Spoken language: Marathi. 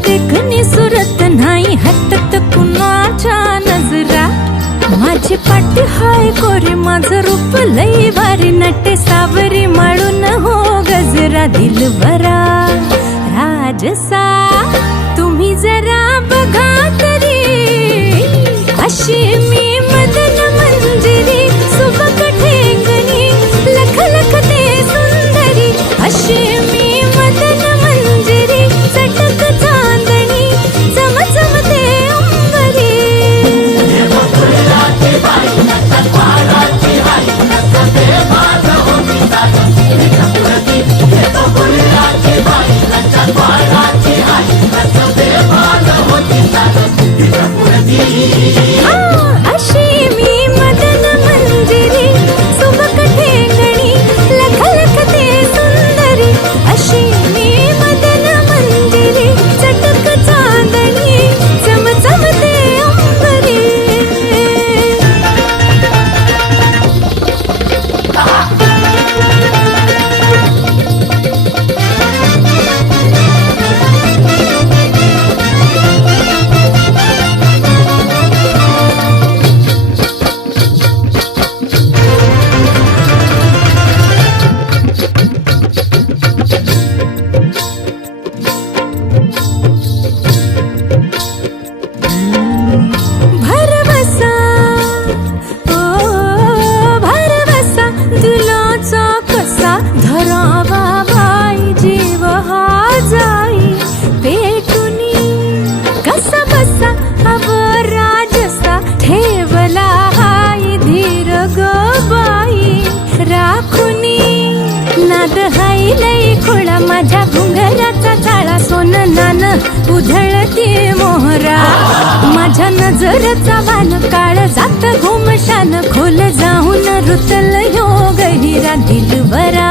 देखणी सुरत नाही हटत कुणाच्या नजरा. माझी पाठी हाय कोरी माझं रूप लई भारी नटे सावरी माळून हो गजरा. दिलबरा राजसा तुम्ही जरा बघा तरी अशी मी मदन मंजिरी. सुबक ठेंगणी लख लख ते सुंदरी अशी मी मदन मंजिरी. चटक चांदणी चमचमते अंबरी. अशी मी मदन मंजिरी. सुबक ठेंगणी लख लख ते सुंदरी अशी मी मदन मंजिरी. चटक चांदणी चमचमते अंबरी. भरवसा ओ भरवसा दिलाचा कसा धरावा बाई. जीव हा जाई पेटुनी कसा बसा अव राजसा. ठेवला हाय धीर ग बाई राखुनी. नाद हाय लई खोळा माझ्या घुंगराचा चाळा. सोन नान उधळते मोहरा. माझ्या नजरचा वान काळ जात घुमशान खोल जाऊन रुतल ह्यो गहिरा. दिलबरा